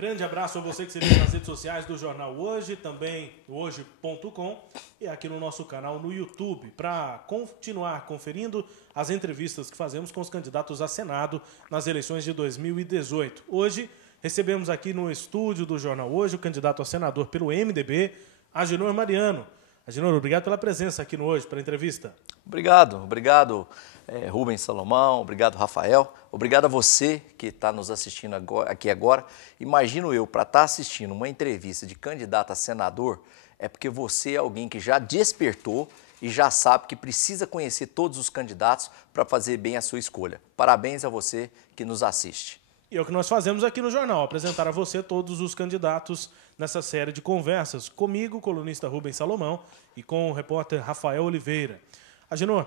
Grande abraço a você que se liga nas redes sociais do Jornal Hoje, também no hoje.com e aqui no nosso canal no YouTube, para continuar conferindo as entrevistas que fazemos com os candidatos a Senado nas eleições de 2018. Hoje, recebemos aqui no estúdio do Jornal Hoje o candidato a senador pelo MDB, Agenor Mariano. Agenor, obrigado pela presença aqui no Hoje, para a entrevista. Obrigado, Rubens Salomão, obrigado, Rafael, obrigado a você que está nos assistindo aqui agora. Imagino eu, para estar assistindo uma entrevista de candidato a senador, é porque você é alguém que já despertou e já sabe que precisa conhecer todos os candidatos para fazer bem a sua escolha. Parabéns a você que nos assiste. E é o que nós fazemos aqui no jornal, apresentar a você todos os candidatos nessa série de conversas, comigo, o colunista Rubens Salomão, e com o repórter Rafael Oliveira. Agenor,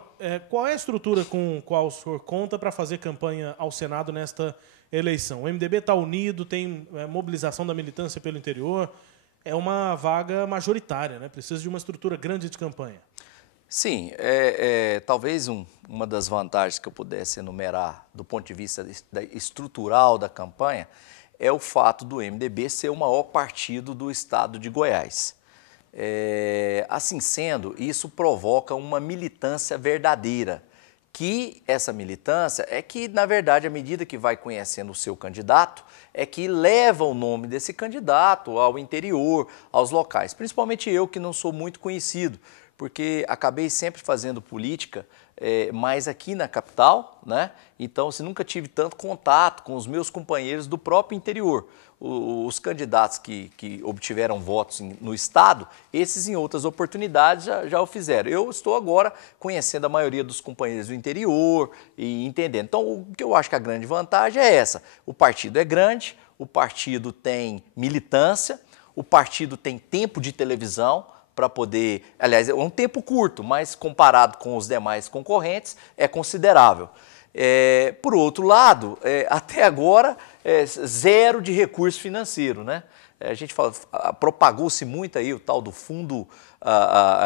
qual é a estrutura com a qual o senhor conta para fazer campanha ao Senado nesta eleição? O MDB está unido, tem mobilização da militância pelo interior, é uma vaga majoritária, né? Precisa de uma estrutura grande de campanha. Sim, talvez uma das vantagens que eu pudesse enumerar do ponto de vista estrutural da campanha é o fato do MDB ser o maior partido do estado de Goiás. Assim sendo, isso provoca uma militância verdadeira, que essa militância é que, na verdade, à medida que vai conhecendo o seu candidato, é que leva o nome desse candidato ao interior, aos locais. Principalmente eu, que não sou muito conhecido, porque acabei sempre fazendo política mais aqui na capital, né? Então, nunca tive tanto contato com os meus companheiros do próprio interior. Os candidatos que obtiveram votos no estado, esses em outras oportunidades já o fizeram. Eu estou agora conhecendo a maioria dos companheiros do interior e entendendo. Então, o que eu acho que a grande vantagem é essa. O partido é grande, o partido tem militância, o partido tem tempo de televisão, para poder, aliás, é um tempo curto, mas comparado com os demais concorrentes, é considerável. Por outro lado, até agora, zero de recurso financeiro, né? A gente propagou-se muito aí o tal do fundo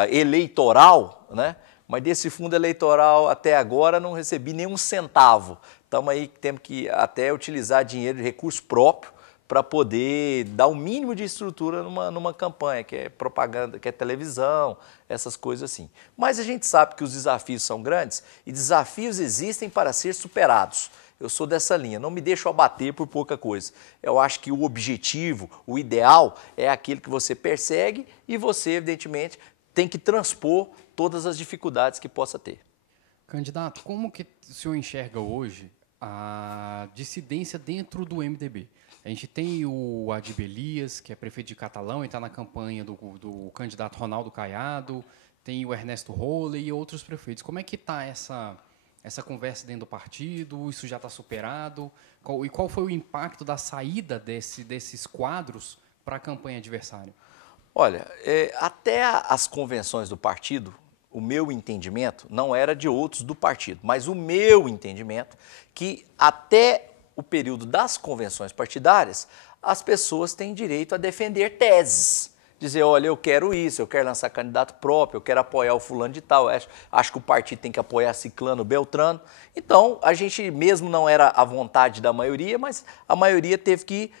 eleitoral, né? Mas desse fundo eleitoral até agora não recebi nenhum centavo. Estamos aí, temos que até utilizar dinheiro de recurso próprio para poder dar o mínimo de estrutura numa campanha, que é propaganda, que é televisão, essas coisas assim. Mas a gente sabe que os desafios são grandes e desafios existem para ser superados. Eu sou dessa linha, não me deixo abater por pouca coisa. Eu acho que o objetivo, o ideal, é aquele que você persegue e você, evidentemente, tem que transpor todas as dificuldades que possa ter. Candidato, como que o senhor enxerga hoje a dissidência dentro do MDB? A gente tem o Adib Elias, que é prefeito de Catalão e está na campanha do candidato Ronaldo Caiado, tem o Ernesto Rolle e outros prefeitos. Como é que está essa conversa dentro do partido? Isso já está superado? E qual foi o impacto da saída desses quadros para a campanha adversária? Olha, até as convenções do partido, o meu entendimento não era de outros do partido, mas o meu entendimento que até o período das convenções partidárias, as pessoas têm direito a defender teses. Dizer, olha, eu quero isso, eu quero lançar candidato próprio, eu quero apoiar o fulano de tal, acho que o partido tem que apoiar ciclano, beltrano. Então, a gente mesmo não era a vontade da maioria, mas a maioria teve que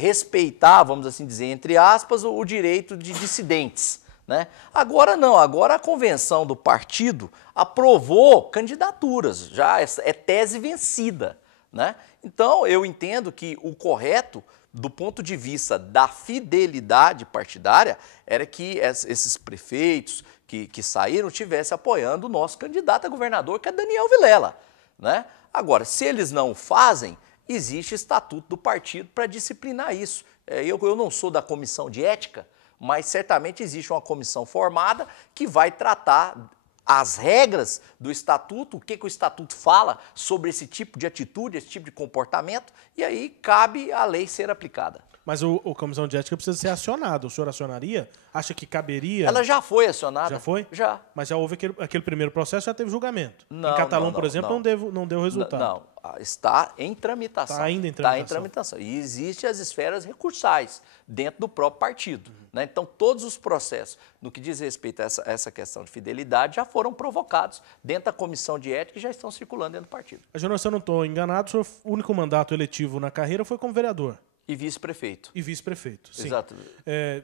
respeitar, vamos assim dizer, entre aspas, o direito de dissidentes. Né? Agora não, agora a convenção do partido aprovou candidaturas, já é tese vencida. Né? Então, eu entendo que o correto, do ponto de vista da fidelidade partidária, era que esses prefeitos que saíram estivessem apoiando o nosso candidato a governador, que é Daniel Vilela. Né? Agora, se eles não o fazem, existe estatuto do partido para disciplinar isso. Eu não sou da comissão de ética, mas certamente existe uma comissão formada que vai tratar as regras do estatuto, o que o estatuto fala sobre esse tipo de atitude, esse tipo de comportamento, e aí cabe a lei ser aplicada. Mas a comissão de ética precisa ser acionada. O senhor acionaria? Acha que caberia? Ela já foi acionada. Já foi? Já. Mas já houve aquele primeiro processo, já teve julgamento. Não, em Catalão, por exemplo, não deu resultado. Não, está em tramitação. Está ainda em tramitação. Está em tramitação. E existem as esferas recursais dentro do próprio partido. Né? Então, todos os processos, no que diz respeito a essa questão de fidelidade, já foram provocados dentro da comissão de ética e já estão circulando dentro do partido. Agenor, se eu não estou enganado, o único mandato eletivo na carreira foi como vereador. E vice-prefeito. E vice-prefeito, sim. Exato.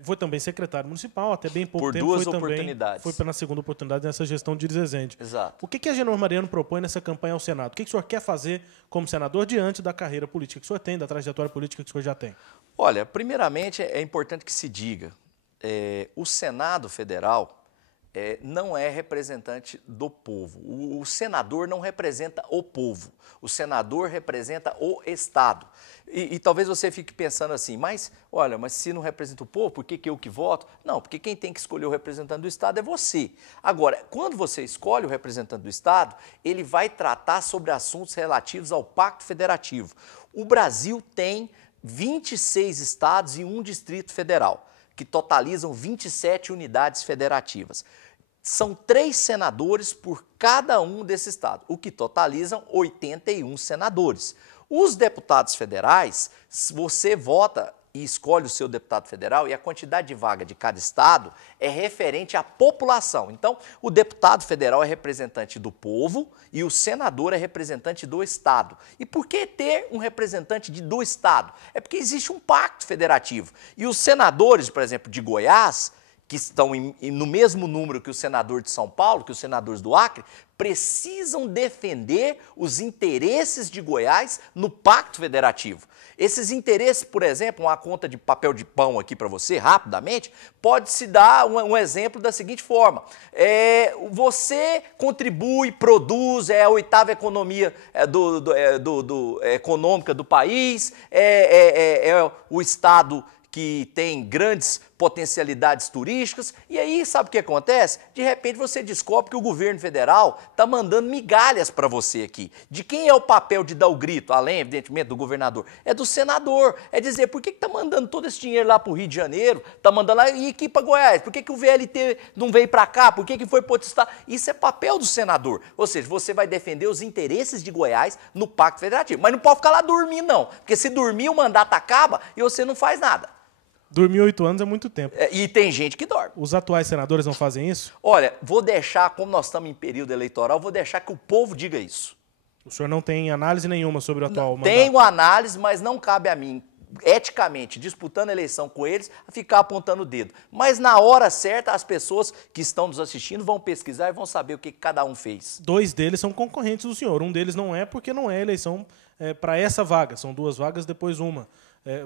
Foi também secretário municipal, até bem pouco Por tempo. duas foi oportunidades. Também, foi na segunda oportunidade nessa gestão de Iris Rezende. Exato. O que Agenor Mariano propõe nessa campanha ao Senado? O que o senhor quer fazer como senador diante da carreira política que o senhor tem, da trajetória política que o senhor já tem? Olha, primeiramente é importante que se diga, o Senado Federal não é representante do povo. O senador não representa o povo. O senador representa o Estado. E talvez você fique pensando assim, mas se não representa o povo, por que eu que voto? Não, porque quem tem que escolher o representante do Estado é você. Agora, quando você escolhe o representante do Estado, ele vai tratar sobre assuntos relativos ao Pacto Federativo. O Brasil tem 26 estados e um Distrito Federal, que totalizam 27 unidades federativas. São 3 senadores por cada um desses estados, o que totalizam 81 senadores. Os deputados federais, você vota e escolhe o seu deputado federal e a quantidade de vaga de cada estado é referente à população. Então, o deputado federal é representante do povo e o senador é representante do estado. E por que ter um representante do estado? É porque existe um pacto federativo. E os senadores, por exemplo, de Goiás, que estão no mesmo número que o senador de São Paulo, que os senadores do Acre, precisam defender os interesses de Goiás no Pacto Federativo. Esses interesses, por exemplo, uma conta de papel de pão aqui para você, rapidamente, pode-se dar um exemplo da seguinte forma. Você contribui, produz, é a 8ª economia econômica do país, o Estado que tem grandes potencialidades turísticas, e aí sabe o que acontece? De repente você descobre que o governo federal está mandando migalhas para você aqui. De quem é o papel de dar o grito, além, evidentemente, do governador? É do senador. É dizer, por que está mandando todo esse dinheiro lá para o Rio de Janeiro, está mandando lá e aqui para Goiás? Por que o VLT não veio para cá? Por que foi para outro estado? Isso é papel do senador. Ou seja, você vai defender os interesses de Goiás no Pacto Federativo. Mas não pode ficar lá dormindo, não. Porque se dormir, o mandato acaba e você não faz nada. Dormir 8 anos é muito tempo. E tem gente que dorme. Os atuais senadores não fazem isso? Olha, vou deixar, como nós estamos em período eleitoral, vou deixar que o povo diga isso. O senhor não tem análise nenhuma sobre o atual mandato? Tenho análise, mas não cabe a mim, eticamente, disputando a eleição com eles, ficar apontando o dedo. Mas na hora certa, as pessoas que estão nos assistindo vão pesquisar e vão saber o que cada um fez. 2 deles são concorrentes do senhor. Um deles não é porque não é eleição para essa vaga. São 2 vagas, depois uma.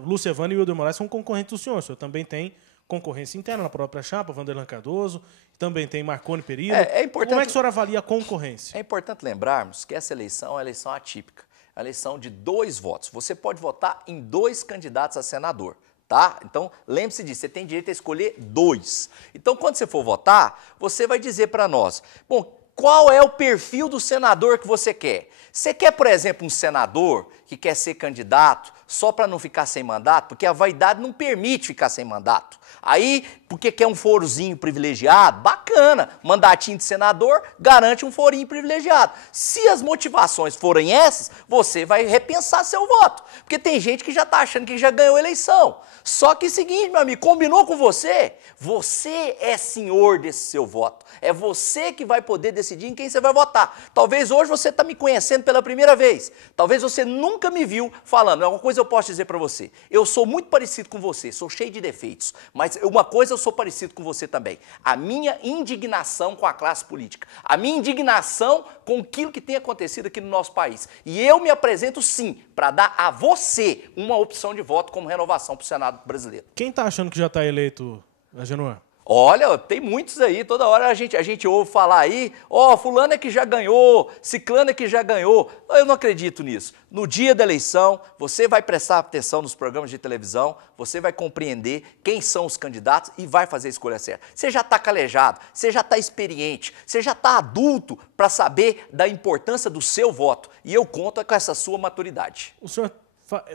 Lúcia Evana e Wilder Moraes são concorrentes do senhor. O senhor também tem concorrência interna na própria chapa, Vanderlan Cardoso, também tem Marconi Perillo. Como é que o senhor avalia a concorrência? É importante lembrarmos que essa eleição é uma eleição atípica. É uma eleição de 2 votos. Você pode votar em 2 candidatos a senador. Tá? Então, lembre-se disso, você tem direito a escolher 2. Então, quando você for votar, você vai dizer para nós, bom, qual é o perfil do senador que você quer? Você quer, por exemplo, um senador que quer ser candidato só para não ficar sem mandato? Porque a vaidade não permite ficar sem mandato. Aí, porque quer um forozinho privilegiado? Bacana, mandatinho de senador garante um forinho privilegiado. Se as motivações forem essas, você vai repensar seu voto. Porque tem gente que já está achando que já ganhou a eleição. Só que é o seguinte, meu amigo, combinou com você? Você é senhor desse seu voto. É você que vai poder decidir em quem você vai votar. Talvez hoje você está me conhecendo pela primeira vez. Talvez você nunca me viu falando. Uma coisa eu posso dizer para você. Eu sou muito parecido com você, sou cheio de defeitos. Mas uma coisa eu sou parecido com você também. A minha indignação com a classe política. A minha indignação com aquilo que tem acontecido aqui no nosso país. E eu me apresento sim para dar a você uma opção de voto como renovação para o Senado brasileiro. Quem está achando que já está eleito, Agenor? Olha, tem muitos aí, toda hora a gente ouve falar aí, fulano é que já ganhou, ciclano é que já ganhou. Eu não acredito nisso. No dia da eleição, você vai prestar atenção nos programas de televisão, você vai compreender quem são os candidatos e vai fazer a escolha certa. Você já está calejado, você já está experiente, você já está adulto para saber da importância do seu voto. E eu conto com essa sua maturidade. O senhor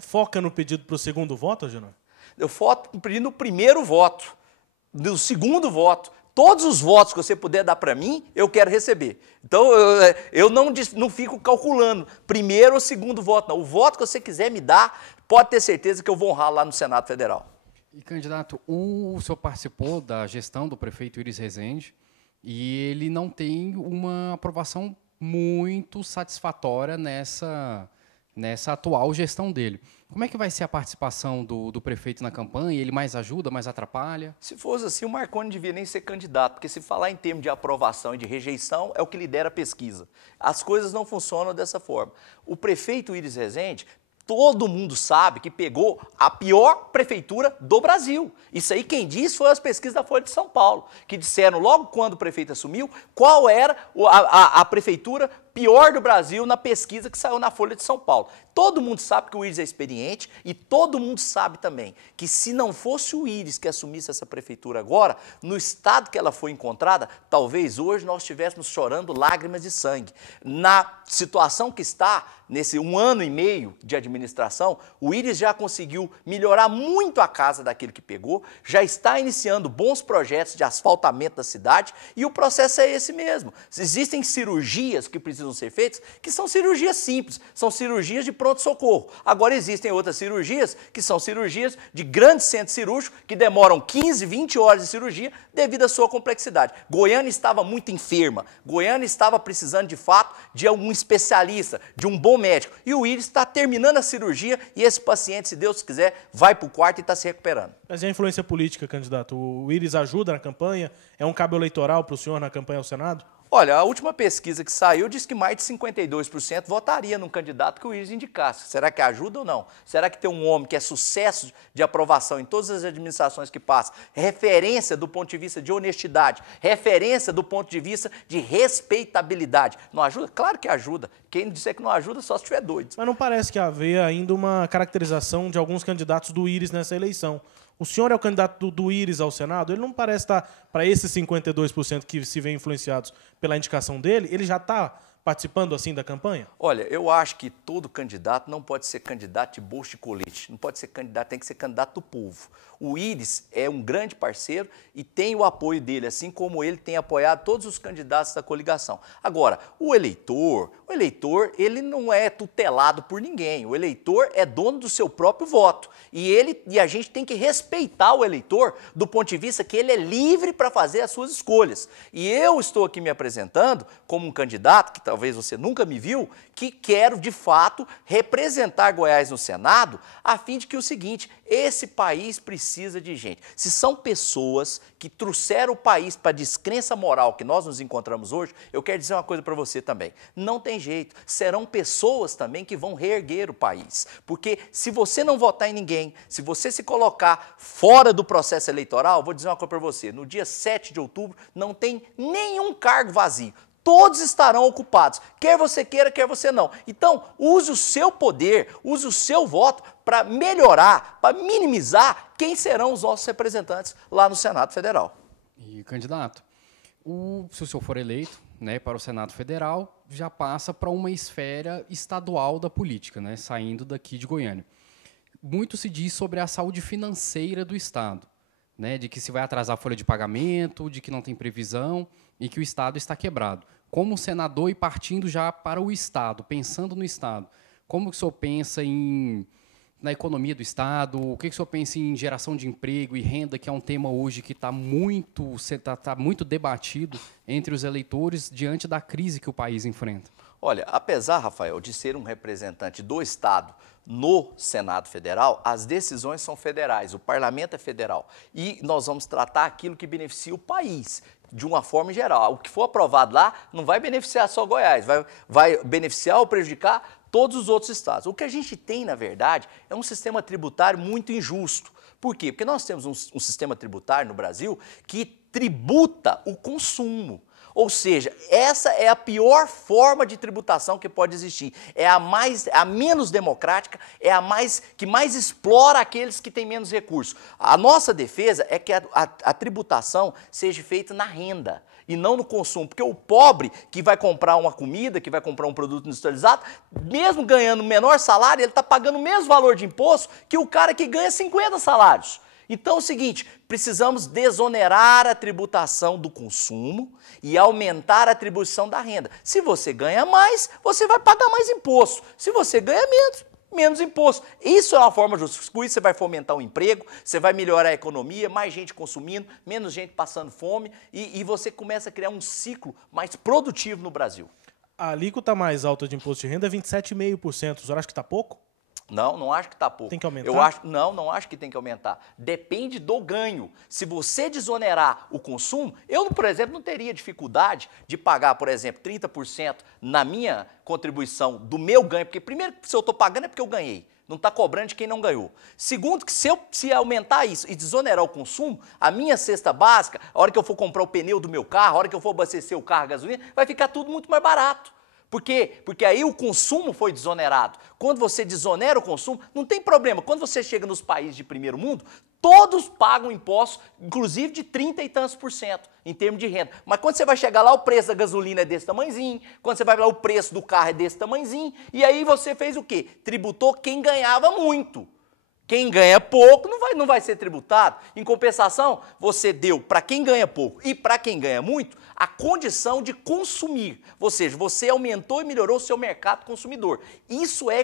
foca no pedido para o segundo voto, Agenor? Eu foco no pedido no primeiro voto. Do segundo voto, todos os votos que você puder dar para mim, eu quero receber. Então, eu não fico calculando primeiro ou segundo voto, não. O voto que você quiser me dar, pode ter certeza que eu vou honrar lá no Senado Federal. E, candidato, o senhor participou da gestão do prefeito Iris Rezende e ele não tem uma aprovação muito satisfatória nessa atual gestão dele. Como é que vai ser a participação do prefeito na campanha? Ele mais ajuda, mais atrapalha? Se fosse assim, o Marconi não devia nem ser candidato, porque se falar em termos de aprovação e de rejeição, é o que lidera a pesquisa. As coisas não funcionam dessa forma. O prefeito Iris Rezende, todo mundo sabe que pegou a pior prefeitura do Brasil. Isso aí quem disse foi as pesquisas da Folha de São Paulo, que disseram logo quando o prefeito assumiu qual era a prefeitura pior do Brasil na pesquisa que saiu na Folha de São Paulo. Todo mundo sabe que o Iris é experiente e todo mundo sabe também que se não fosse o Iris que assumisse essa prefeitura agora, no estado que ela foi encontrada, talvez hoje nós estivéssemos chorando lágrimas de sangue. Na situação que está, nesse 1 ano e meio de administração, o Iris já conseguiu melhorar muito a casa daquele que pegou, já está iniciando bons projetos de asfaltamento da cidade e o processo é esse mesmo. Existem cirurgias que precisam ser feitas, que são cirurgias simples, são cirurgias de pronto-socorro. Agora existem outras cirurgias, que são cirurgias de grandes centros cirúrgicos, que demoram 15, 20 horas de cirurgia devido à sua complexidade. Goiânia estava muito enferma, Goiânia estava precisando de fato de um especialista, de um bom médico. E o Iris está terminando a cirurgia e esse paciente, se Deus quiser, vai para o quarto e está se recuperando. Mas e a influência política, candidato? O Iris ajuda na campanha? É um cabo eleitoral para o senhor na campanha ao Senado? Olha, a última pesquisa que saiu diz que mais de 52% votaria num candidato que o Iris indicasse. Será que ajuda ou não? Será que tem um homem que é sucesso de aprovação em todas as administrações que passa, referência do ponto de vista de honestidade, referência do ponto de vista de respeitabilidade, não ajuda? Claro que ajuda. Quem disser que não ajuda só se estiver doido. Mas não parece que haver ainda uma caracterização de alguns candidatos do Iris nessa eleição. O senhor é o candidato do Iris ao Senado, ele não parece estar, para esses 52% que se veem influenciados pela indicação dele, ele já está participando assim da campanha? Olha, eu acho que todo candidato não pode ser candidato de bolsa de colete, não pode ser candidato, tem que ser candidato do povo. O Iris é um grande parceiro e tem o apoio dele, assim como ele tem apoiado todos os candidatos da coligação. Agora, o eleitor, ele não é tutelado por ninguém, o eleitor é dono do seu próprio voto e a gente tem que respeitar o eleitor do ponto de vista que ele é livre para fazer as suas escolhas. E eu estou aqui me apresentando como um candidato, que talvez você nunca me viu, que quero de fato representar Goiás no Senado, a fim de que o seguinte, esse país precisa de gente. Se são pessoas que trouxeram o país para a descrença moral que nós nos encontramos hoje, eu quero dizer uma coisa para você também. Não tem jeito. Serão pessoas também que vão reerguer o país. Porque se você não votar em ninguém, se você se colocar fora do processo eleitoral, vou dizer uma coisa para você, no dia 7 de outubro não tem nenhum cargo vazio. Todos estarão ocupados, quer você queira, quer você não. Então, use o seu poder, use o seu voto para melhorar, para minimizar quem serão os nossos representantes lá no Senado Federal. E, candidato, se o senhor for eleito, né, para o Senado Federal, já passa para uma esfera estadual da política, né, saindo daqui de Goiânia. Muito se diz sobre a saúde financeira do Estado, né, de que se vai atrasar a folha de pagamento, de que não tem previsão e que o Estado está quebrado. Como senador e partindo já para o Estado, pensando no Estado, como que o senhor pensa na economia do Estado? O que o senhor pensa em geração de emprego e renda, que é um tema hoje que está muito debatido entre os eleitores diante da crise que o país enfrenta? Olha, apesar, Rafael, de ser um representante do Estado no Senado Federal, as decisões são federais, o parlamento é federal. E nós vamos tratar aquilo que beneficia o país, de uma forma geral. O que for aprovado lá não vai beneficiar só Goiás, vai beneficiar ou prejudicar todos os outros estados. O que a gente tem, na verdade, é um sistema tributário muito injusto. Por quê? Porque nós temos um sistema tributário no Brasil que tributa o consumo. Ou seja, essa é a pior forma de tributação que pode existir. É a menos democrática, é que mais explora aqueles que têm menos recursos. A nossa defesa é que a tributação seja feita na renda e não no consumo. Porque o pobre que vai comprar uma comida, que vai comprar um produto industrializado, mesmo ganhando menor salário, ele está pagando o mesmo valor de imposto que o cara que ganha 50 salários. Então é o seguinte, precisamos desonerar a tributação do consumo e aumentar a atribuição da renda. Se você ganha mais, você vai pagar mais imposto. Se você ganha menos imposto. Isso é uma forma justa. Com isso você vai fomentar o emprego, você vai melhorar a economia, mais gente consumindo, menos gente passando fome e você começa a criar um ciclo mais produtivo no Brasil. A alíquota mais alta de imposto de renda é 27,5%. O senhor acha que está pouco? Não, não acho que está pouco. Tem que aumentar? Não acho que tem que aumentar. Depende do ganho. Se você desonerar o consumo, eu, por exemplo, não teria dificuldade de pagar, por exemplo, 30% na minha contribuição do meu ganho, porque primeiro, se eu estou pagando é porque eu ganhei. Não está cobrando de quem não ganhou. Segundo, que se aumentar isso e desonerar o consumo, a minha cesta básica, a hora que eu for comprar o pneu do meu carro, a hora que eu for abastecer o carro a gasolina, vai ficar tudo muito mais barato. Por quê? Porque aí o consumo foi desonerado. Quando você desonera o consumo, não tem problema. Quando você chega nos países de primeiro mundo, todos pagam impostos, inclusive de 30 e tantos % em termos de renda. Mas quando você vai chegar lá, o preço da gasolina é desse tamanhozinho, quando você vai lá, o preço do carro é desse tamanhozinho, e aí você fez o quê? Tributou quem ganhava muito. Quem ganha pouco não vai ser tributado. Em compensação, você deu para quem ganha pouco e para quem ganha muito a condição de consumir. Ou seja, você aumentou e melhorou o seu mercado consumidor. Isso é